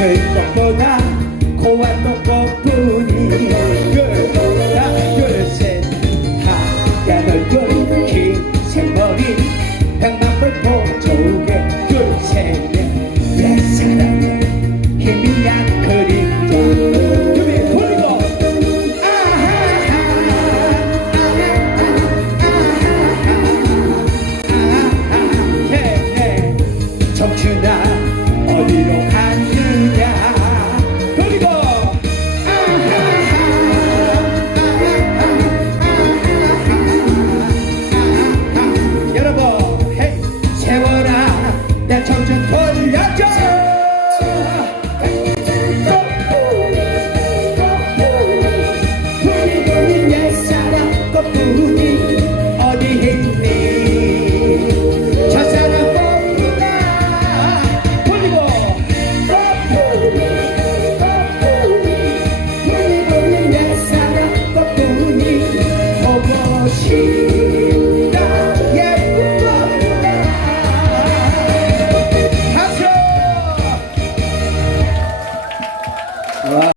별것보다 고왔던 것뿐이 하나 둘셋 하얀 얼굴 긴생 머리 백만불 보조개 둘셋넷 사랑의 희미한 그림자 청춘아 어디로 간지 Yeah. Hello.